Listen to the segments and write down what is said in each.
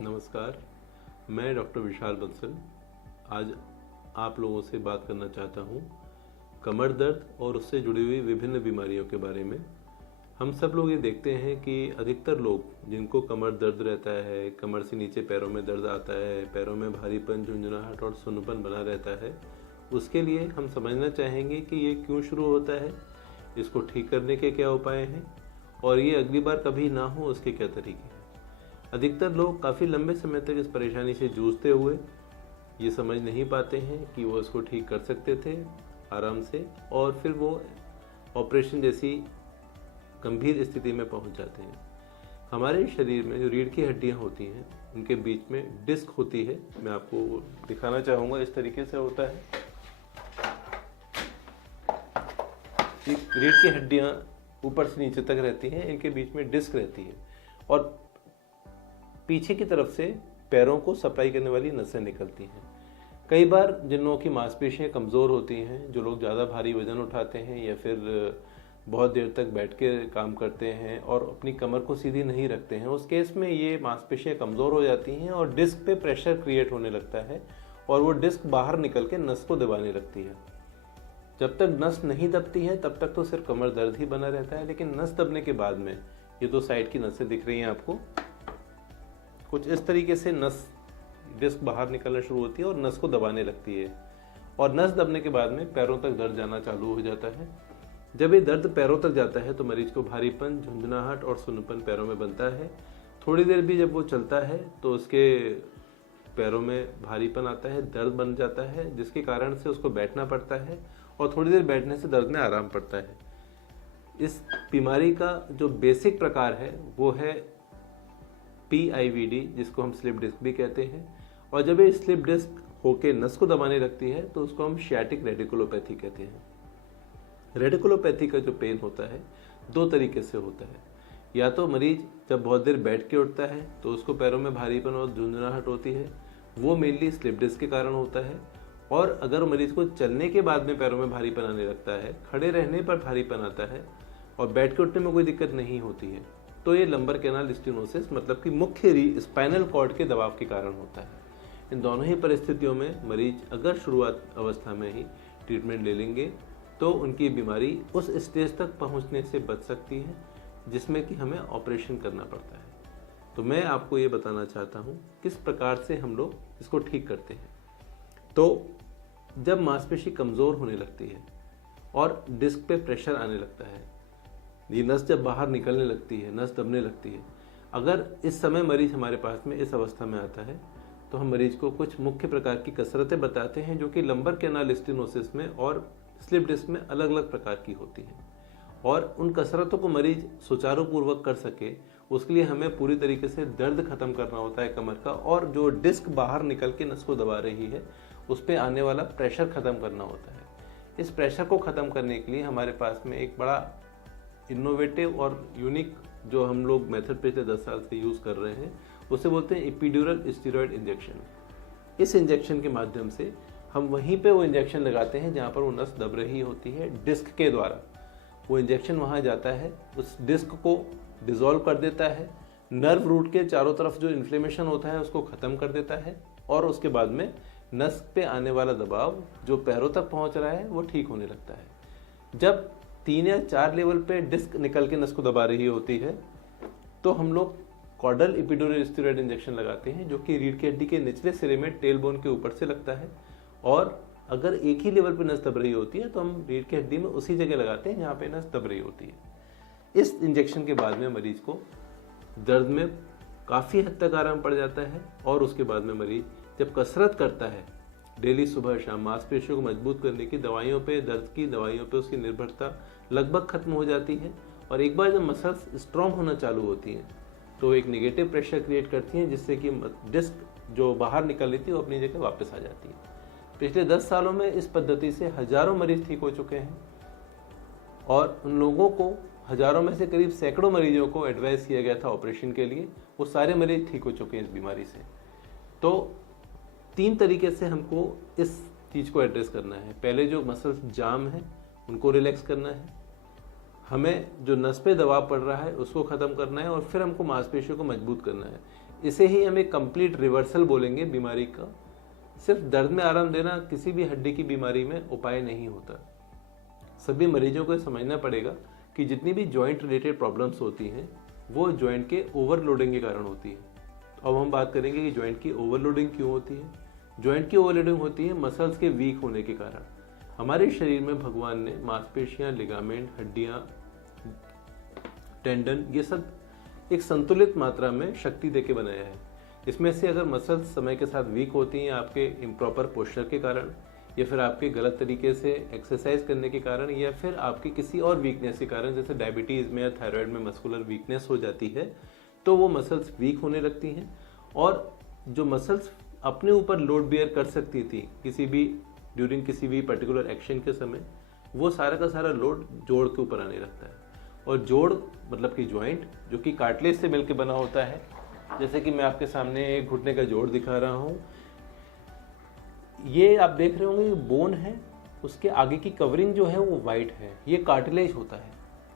नमस्कार, मैं डॉक्टर विशाल बंसल आज आप लोगों से बात करना चाहता हूँ कमर दर्द और उससे जुड़ी हुई विभिन्न बीमारियों के बारे में। हम सब लोग ये देखते हैं कि अधिकतर लोग जिनको कमर दर्द रहता है, कमर से नीचे पैरों में दर्द आता है, पैरों में भारीपन, झुंझुनाहट और सुन्नपन बना रहता है, उसके लिए हम समझना चाहेंगे कि ये क्यों शुरू होता है, इसको ठीक करने के क्या उपाय हैं और ये अगली बार कभी ना हो उसके क्या तरीके हैं। अधिकतर लोग काफ़ी लंबे समय तक इस परेशानी से जूझते हुए ये समझ नहीं पाते हैं कि वो इसको ठीक कर सकते थे आराम से, और फिर वो ऑपरेशन जैसी गंभीर स्थिति में पहुंच जाते हैं। हमारे शरीर में जो रीढ़ की हड्डियां होती हैं उनके बीच में डिस्क होती है। मैं आपको दिखाना चाहूँगा, इस तरीके से होता है। रीढ़ की हड्डियां ऊपर से नीचे तक रहती हैं, इनके बीच में डिस्क रहती है और पीछे की तरफ से पैरों को सप्लाई करने वाली नसें निकलती हैं। कई बार जिन लोगों की मांसपेशियां कमज़ोर होती हैं, जो लोग ज़्यादा भारी वजन उठाते हैं या फिर बहुत देर तक बैठ के काम करते हैं और अपनी कमर को सीधी नहीं रखते हैं, उस केस में ये मांसपेशियां कमज़ोर हो जाती हैं और डिस्क पे प्रेशर क्रिएट होने लगता है और वो डिस्क बाहर निकल के नस को दबाने लगती है। जब तक नस नहीं दबती है तब तक तो सिर्फ कमर दर्द ही बना रहता है, लेकिन नस दबने के बाद में ये तो साइड की नसें दिख रही हैं आपको, कुछ इस तरीके से नस डिस्क बाहर निकलना शुरू होती है और नस को दबाने लगती है और नस दबने के बाद में पैरों तक दर्द जाना चालू हो जाता है। जब ये दर्द पैरों तक जाता है तो मरीज को भारीपन, झुंझुनाहट और सुन्नपन पैरों में बनता है। थोड़ी देर भी जब वो चलता है तो उसके पैरों में भारीपन आता है, दर्द बन जाता है, जिसके कारण से उसको बैठना पड़ता है और थोड़ी देर बैठने से दर्द में आराम पड़ता है। इस बीमारी का जो बेसिक प्रकार है वो है PIVD, जिसको हम स्लिप डिस्क भी कहते हैं, और जब ये स्लिप डिस्क होके नस को दबाने लगती है तो उसको हम शियाटिक रेडिकुलोपैथी कहते हैं। रेडिकुलोपैथी का जो पेन होता है दो तरीके से होता है। या तो मरीज जब बहुत देर बैठ के उठता है तो उसको पैरों में भारीपन और झुंझुनाहट होती है, वो मेनली स्लिप डिस्क के कारण होता है। और अगर मरीज को चलने के बाद में पैरों में भारीपन आने लगता है, खड़े रहने पर भारीपन आता है और बैठ के उठने में कोई दिक्कत नहीं होती है, तो ये लंबर कैनाल स्टेनोसिस मतलब कि मुख्य स्पाइनल कॉर्ड के दबाव के कारण होता है। इन दोनों ही परिस्थितियों में मरीज अगर शुरुआत अवस्था में ही ट्रीटमेंट ले लेंगे तो उनकी बीमारी उस स्टेज तक पहुंचने से बच सकती है जिसमें कि हमें ऑपरेशन करना पड़ता है। तो मैं आपको ये बताना चाहता हूँ किस प्रकार से हम लोग इसको ठीक करते हैं। तो जब मांसपेशी कमज़ोर होने लगती है और डिस्क पे प्रेशर आने लगता है, ये नस जब बाहर निकलने लगती है, नस दबने लगती है, अगर इस समय मरीज हमारे पास में इस अवस्था में आता है तो हम मरीज को कुछ मुख्य प्रकार की कसरतें बताते हैं जो कि लंबर कैनाल स्टेनोसिस में और स्लिप डिस्क में अलग अलग प्रकार की होती हैं। और उन कसरतों को मरीज सुचारू पूर्वक कर सके उसके लिए हमें पूरी तरीके से दर्द खत्म करना होता है कमर का, और जो डिस्क बाहर निकल के नस को दबा रही है उस पर आने वाला प्रेशर खत्म करना होता है। इस प्रेशर को ख़त्म करने के लिए हमारे पास में एक बड़ा इनोवेटिव और यूनिक जो हम लोग मेथड पिछले 10 साल से यूज़ कर रहे हैं उसे बोलते हैं एपिड्यूरल स्टेरॉयड इंजेक्शन। इस इंजेक्शन के माध्यम से हम वहीं पे वो इंजेक्शन लगाते हैं जहाँ पर वो नस दब रही होती है। डिस्क के द्वारा वो इंजेक्शन वहाँ जाता है, उस डिस्क को डिसॉल्व कर देता है, नर्व रूट के चारों तरफ जो इन्फ्लेमेशन होता है उसको ख़त्म कर देता है और उसके बाद में नस पे आने वाला दबाव जो पैरों तक पहुँच रहा है वो ठीक होने लगता है। जब 3 या 4 लेवल पे डिस्क निकल के नस को दबा रही होती है तो हम लोग कॉर्डल एपिड्यूरल स्टेरॉयड इंजेक्शन लगाते हैं जो कि रीढ़ की हड्डी के निचले सिरे में टेल बोन के ऊपर से लगता है। और अगर एक ही लेवल पे नस दब रही होती है तो हम रीढ़ की हड्डी में उसी जगह लगाते हैं जहाँ पे नस दब रही होती है। इस इंजेक्शन के बाद में मरीज को दर्द में काफ़ी हद तक आराम पड़ जाता है और उसके बाद में मरीज जब कसरत करता है डेली सुबह शाम, मांसपेशियों को मजबूत करने की दवाइयों पे, दर्द की दवाइयों पे उसकी निर्भरता लगभग खत्म हो जाती है। और एक बार जब मसल्स स्ट्रॉन्ग होना चालू होती हैं तो एक नेगेटिव प्रेशर क्रिएट करती हैं जिससे कि डिस्क जो बाहर निकल रही थी वो अपनी जगह वापस आ जाती है। पिछले 10 सालों में इस पद्धति से हजारों मरीज ठीक हो चुके हैं और उन लोगों को, हजारों में से करीब सैकड़ों मरीजों को एडवाइस किया गया था ऑपरेशन के लिए, वो सारे मरीज ठीक हो चुके हैं इस बीमारी से। तो 3 तरीके से हमको इस चीज़ को एड्रेस करना है। पहले जो मसल्स जाम है उनको रिलैक्स करना है, हमें जो नस पे दबाव पड़ रहा है उसको ख़त्म करना है और फिर हमको मांसपेशियों को मजबूत करना है। इसे ही हम एक कंप्लीट रिवर्सल बोलेंगे बीमारी का। सिर्फ दर्द में आराम देना किसी भी हड्डी की बीमारी में उपाय नहीं होता। सभी मरीजों को समझना पड़ेगा कि जितनी भी जॉइंट रिलेटेड प्रॉब्लम्स होती हैं वो जॉइंट के ओवरलोडिंग के कारण होती है। अब हम बात करेंगे कि जॉइंट की ओवरलोडिंग क्यों होती है। जॉइंट की ओवरलोडिंग होती है मसल्स के वीक होने के कारण। हमारे शरीर में भगवान ने मांसपेशियां, लिगामेंट, हड्डियां, टेंडन, ये सब एक संतुलित मात्रा में शक्ति देके बनाया है। इसमें से अगर मसल्स समय के साथ वीक होती हैं आपके इम्प्रॉपर पोस्चर के कारण, या फिर आपके गलत तरीके से एक्सरसाइज करने के कारण, या फिर आपकी किसी और वीकनेस के कारण, जैसे डायबिटीज़ में या थायराइड में मस्कुलर वीकनेस हो जाती है, तो वो मसल्स वीक होने लगती हैं। और जो मसल्स अपने ऊपर लोड बेयर कर सकती थी ड्यूरिंग किसी भी पर्टिकुलर एक्शन के समय, वो सारा का सारा लोड जोड़ के ऊपर आने लगता है। और जोड़ मतलब कि जॉइंट, जो कि कार्टिलेज से मिलकर बना होता है। जैसे कि मैं आपके सामने एक घुटने का जोड़ दिखा रहा हूँ, ये आप देख रहे होंगे बोन है, उसके आगे की कवरिंग जो है वो वाइट है, ये कार्टिलेज होता है।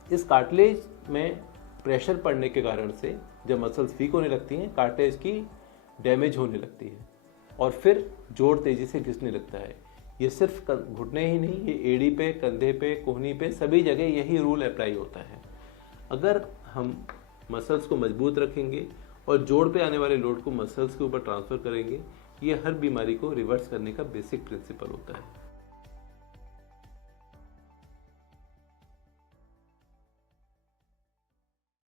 इस कार्टिलेज में प्रेशर पड़ने के कारण से जब मसल्स वीक होने लगती हैं, कार्टिलेज की डैमेज होने लगती है और फिर जोड़ तेजी से घिसने लगता है। ये सिर्फ घुटने ही नहीं, ये एड़ी पे, कंधे पे, कोहनी पे, सभी जगह यही रूल अप्लाई होता है। अगर हम मसल्स को मजबूत रखेंगे और जोड़ पे आने वाले लोड को मसल्स के ऊपर ट्रांसफर करेंगे, ये हर बीमारी को रिवर्स करने का बेसिक प्रिंसिपल होता है।